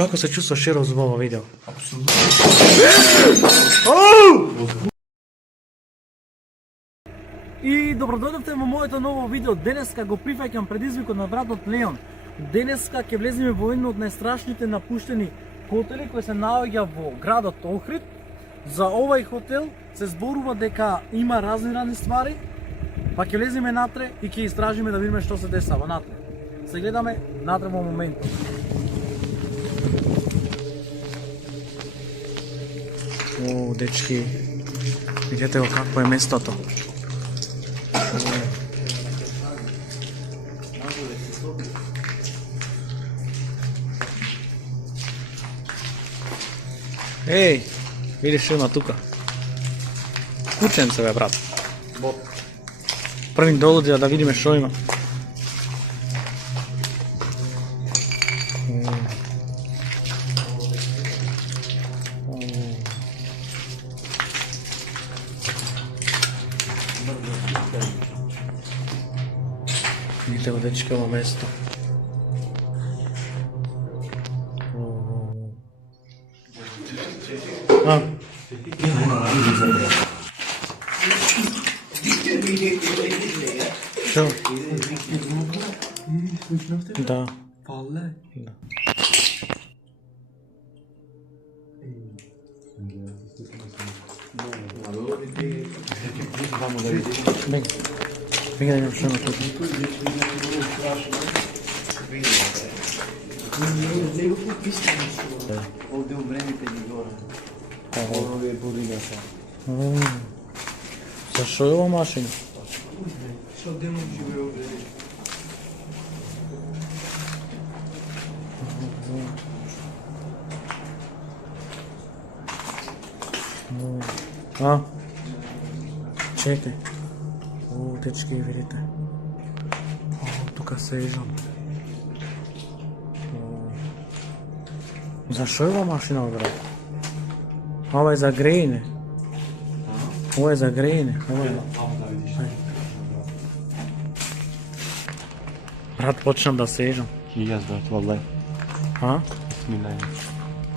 Како се чувствуваш Шеро за ова видео? Апсолутно. И добродојдовте во моето ново видео. Денеска го прифаќам предизвикот на братот Леон. Денеска ќе влеземе во едно од најстрашните напуштени хотели кој се наоѓа во градот Охрид. За овај хотел се зборува дека има разни ствари, па ќе влеземе натре и ќе истражиме да видиме што се десава натре. Се гледаме натре во моментот. О, дечки, видете го какво е местото. Еј, видиш што има тука. Кученце бе, брат. Првим долудија да видиме што има. Видите го, дечки, ово место. Што? Да. Пале. Да. Бега. Бега да имам што има тук. Овде у времите ни горе. Овде бурилјата. Зашо е ова машина? Што демон живее овде? А? Чекај. О, дечки, видите. О, тука сежам. Зашо е ова машина, брат? Ова е за грејење. Ова е за грејење. Ова е. Брат, почнам да сежам. И јас, брат, валлај. А? Бисмилај.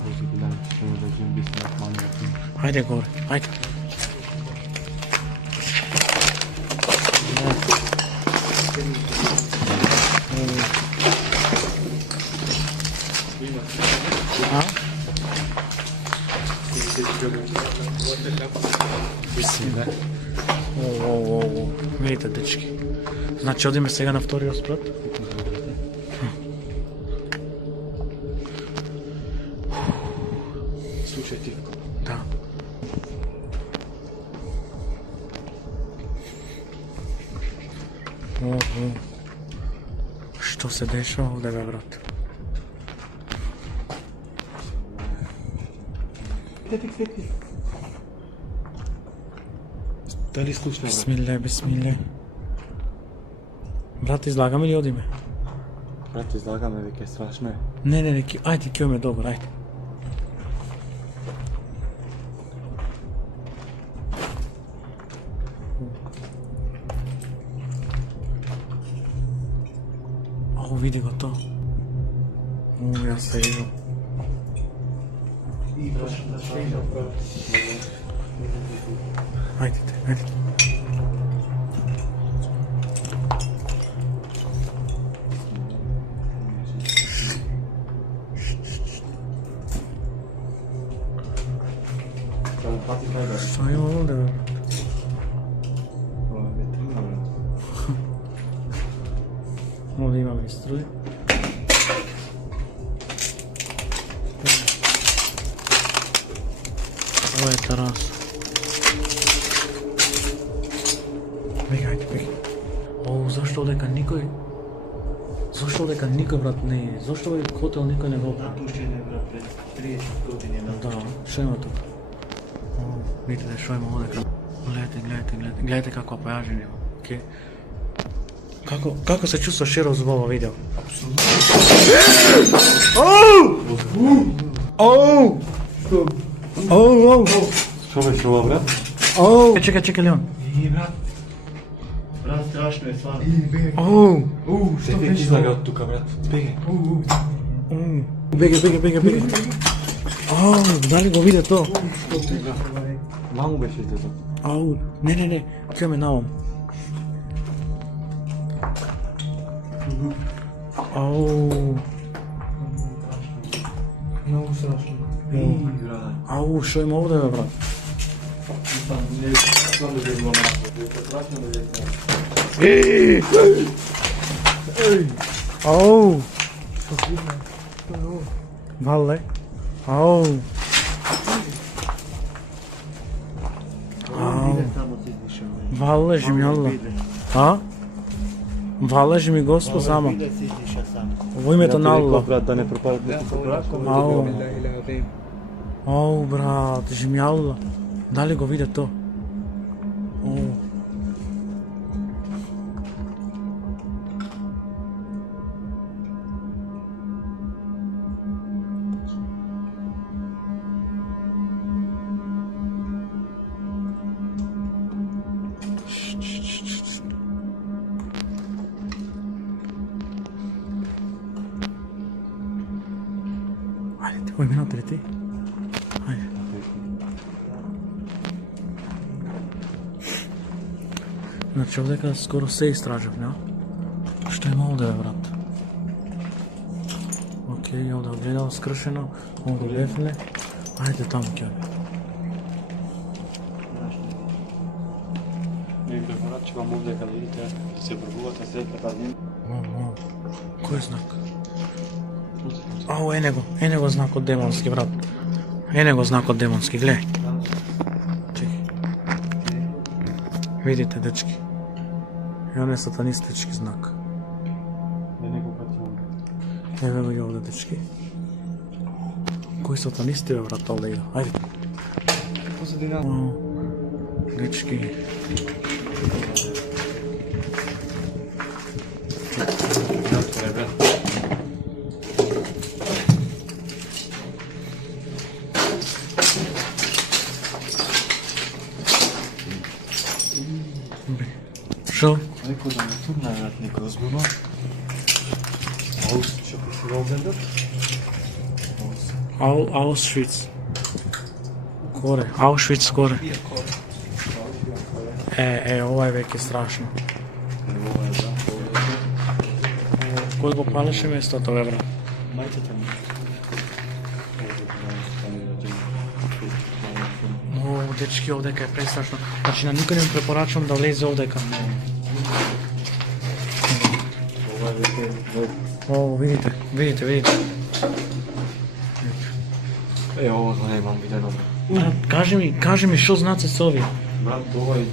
Ауzu билаји минаш шаитанир раџим. Бисмиллахир-рахманир-рахим. Хајде горе, хајде. А? Бисмилај. О, видите, дечки. Значи, одиме сега на вториот спрат? Случај ти. Да. Што се дешава овде, бе, брат? Дали слушна, брат? Бисмиле, бисмиле. Брат, излагаме или одиме? Брат, излагаме, веќе страшно е. Не, ајде, ќе ме добро, ајде. О, види го то. О, јас се идам. Ајде, ајде. Што има овде, бе? Ова е ветрина, брат. Овде имаме струја. Ова е тераса. Бега, ајде, бега. О, зашто овдека никој? Зашто овдека никој, брат, не е? Зашто овој хотел никој не го прави? Напуштен брат, пред 30 години на Да, што има тука? О, видите што има овдека. Гледате каква појажина има. Како се чувствуваш Шеро за ова видео? Апсолутно. Што беше ова, брат? Чекај, Леон. И брат. Брат, страшно е стварно. Оу! Што Те беше излага ова? од тука, брат. Бегај. Беге. Ау, дали го виде то? Ваму беше тоа. Ау, не, клеме наом. Ау, Многу страшно. ау, шо има овде, бе, брат? Ау! Вале? Ау! Вале же ми Аллах. А? Вале же ми Господ сама. Во името на Аллах. Брат, да не пропадат не пропадат. Ау. Ау, брат, же ми Аллах. Дали го виде то? Ау. Ајде, кој минат ли ти? Ајде. Значи овдека скоро се истражав, не? Што има овде, бе, брат? Океј, овде огледало скршено, овде лефле. Ајде таму ќе бе. Не препорачувам вам овде кога видите да се врвувате след така ден. Кој знак? Ау, е него знакот демонски, брат. Е него знакот демонски, гледај. Чекај. Видите, дечки. Ја е сатанистички знак. Не некој пат имам. Еве го и овде, дечки. Кои сатанисти, бе, брат, овде иде? Ајде. Ау, дечки. Шо? Некој да ме турна брат, некој озбилно. Аус, што пише овде? Аушвиц. Горе, Аушвиц горе. Ова е веќе страшно. Кој го палеше местото, бе, брат? Мајчето ми. О, дечки, овдека е престрашно. Значи, на никој не му препорачувам да влезе овдека. О, видите. Ово го немам видено. Брат, кажи ми што знаци се овие? Брат, ова е...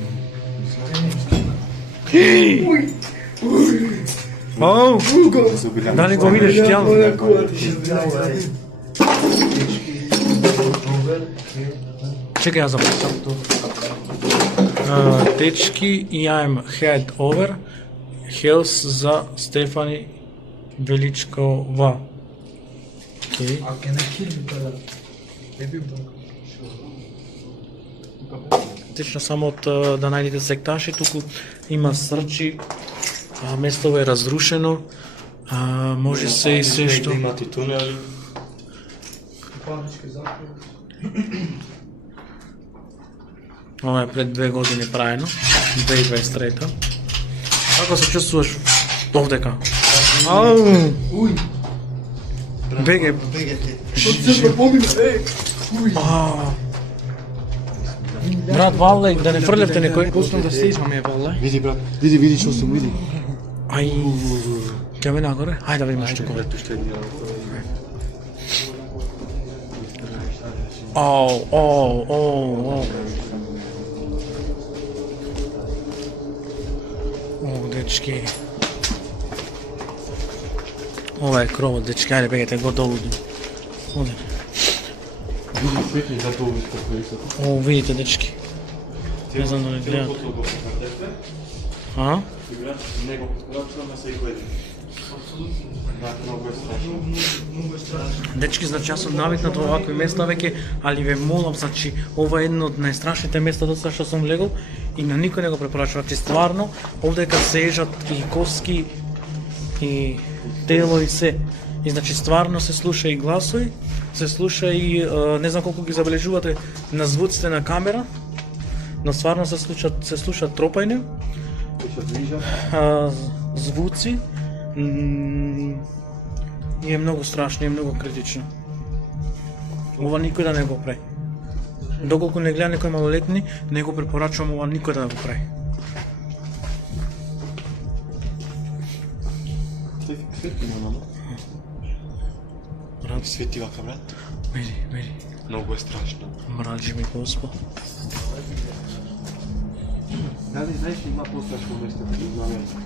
Оу! Дали го видиш тяло? Чекај, ја записам. Дечки, I'm head over. Health за Стефани Величкова. Океј. Течно само од да најдете секташи, туку има срчи, местово е разрушено, може се и се што... Имате тунели. Ова е пред 2 години правено, 2023. Како се чувствуваш овдека? Ау! Беге! Брат, вале, да не фрлевте некој. Пуснам да се измаме, вале. Види брат, види што сум, види. Ај, ќе ме нагоре? Ајде да видиме што горе. Оу. О, дечки. Ова е кровот, дечки, ајде бегете го долу. Оде. Види светли за долу како е сето. О, видите, дечки. Не знам да не гледат. А? Него препорачувам да се гледа. Многу е страшно. Дечки, значи јас сум навикнат во овакви места веќе, али ве молам, значи ова е едно од најстрашните места до сега што сум влегол и на никој не го препорачувам, че стварно овдека се ежат и коски и тело и се. И значи стварно се слуша и гласови, се слуша и не знам колку ги забележувате на звуците на камера, но стварно се слуша тропање, звуци, и е многу страшно, и е многу критично. Ова никој да не го прави. Доколку не гледа некој малолетни, не го препорачувам ова никој да го прави. Свети вака, брат. Види. Многу е страшно. Мрази ми Господ. Дали знаеш има пострашно место на Америка?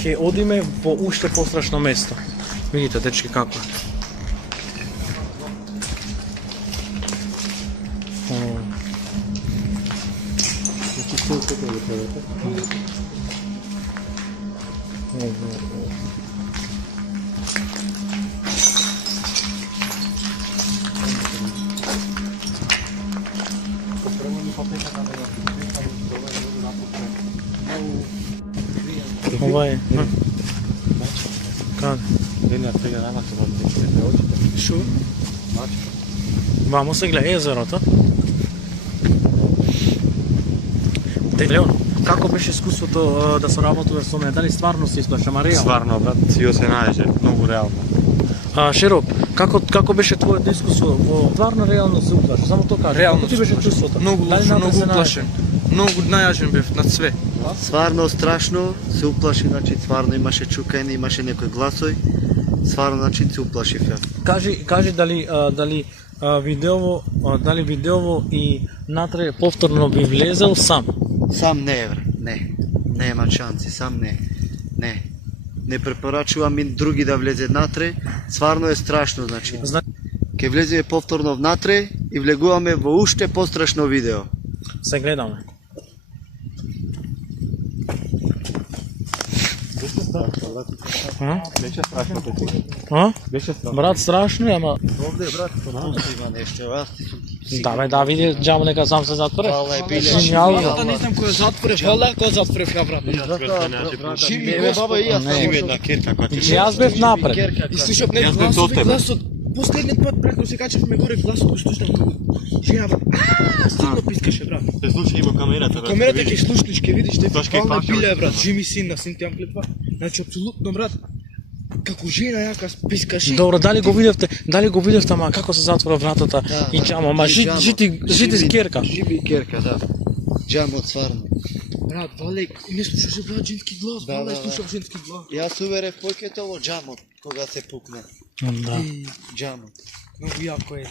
Ќе одиме во уште пострашно место. Видите, дечки, како е. Значи што се тоа правите? Ова е. Каде? Денеја сега дана се во очите. Шо? Вамо се гледа езерото. Леон, како беше искуството да соработуваш со мене? Дали стварно се исплаша, ама реално? Стварно, брат, сио се најде, многу реално. Шероп, како беше твоето искуство? Во стварно реално се уплаши, само тоа кажи. Реално Како ти беше се чувството? Многу Дали лошо, надве многу се најде? уплашен. Многу најажен бев над све. Стварно страшно, се уплаши, значи стварно имаше чукање, имаше некои гласови. Стварно, значи се уплашив ја. Кажи дали видеово и натре повторно би влезел сам. Сам не е, бре. Не има шанси, сам не. Не препорачувам и други да влезе натре. Стварно е страшно, значи. Ке влеземе повторно внатре и влегуваме во уште пострашно видео. Се гледаме. Беше страшно тоа. Беше страшно. Брат, страшно е, ама... Овде, брат, има нешто, аз ти сум... Да, види, џамо нека сам се затвори. Ова е биле. Гениално. Не знам кој затворив, вала кој затворив ја брат. Живи, баба, и јас Живи една керка која И јас бев напред. И слушав не Јас бев до тебе. гласот. Последниот пат брат кога се качевме горе гласот го слушнав како жена брат. Силно пискаше брат. Се слуша и во камерата, брат. Камерата ќе слушнеш, ќе видиш те Тоа ќе фална паша, биле брат. брат. Жими син на син тям клетва. Значи апсолутно брат. Како жена јака пискаше. Добро, дали го видевте, ама како се затвора вратата и џамо, ама жити с керка. Живи керка, да. Џамот, стварно. Брат, вале, не слушаше брат женски глас, Да, вале да, да. слушав женски глас. Јас уверев повеќето во џамот, кога се пукне. Да. Џамот. Многу јако е.